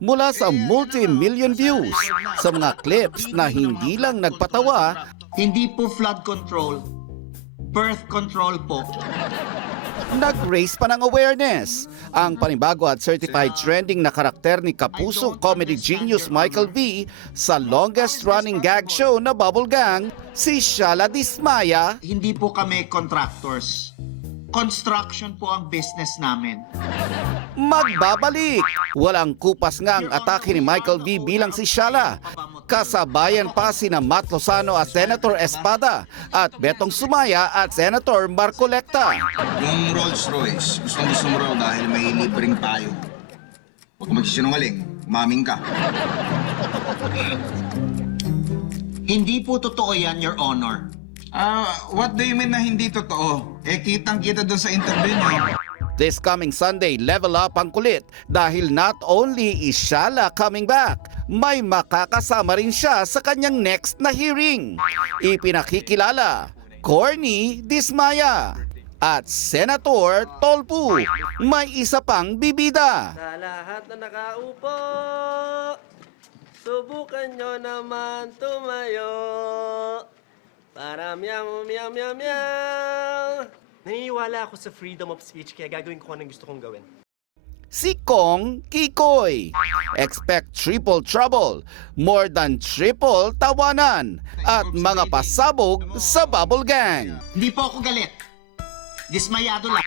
mula sa multi-million views sa mga clips na hindi lang nagpatawa, Hindi po flood control, birth control po. nag-raise pa ng awareness. Ang panibago at certified trending na karakter ni Kapuso comedy genius Michael V sa longest running gag show na Bubble Gang, si Shala Dismaya. Hindi po kami contractors. Construction po ang business namin. Magbabalik. Walang kupas nga ang atake ni Michael V bilang si Shala. Kasabayan pa sina Matt Lozano at Senator Espada at Betong Sumaya at Senator Marcolecta. Yung Rolls Royce, gusto mo raw dahil may libreng tayo. Huwag ka magsisinungaling, umaming ka. Hindi po totoo yan, Your Honor. What do you mean na hindi totoo? Kitang-kita doon sa interview niyo. This coming Sunday, level up ang kulit dahil not only is Shala coming back, may makakasama rin siya sa kanyang next na hearing. Ipinakikilala, Corny Dismaya at Senator Tolpo. May isa pang bibida. Sa lahat na nakaupo, subukan nyo naman tumayo. Para meow, meow, meow, meow. Naniniwala ako sa freedom of speech kaya gagawin ko anong gusto kong gawin. Si Kong Kikoy. Expect triple trouble, more than triple tawanan, at mga pasabog sa Bubble Gang. Hindi po ako galit. Dismayado lang.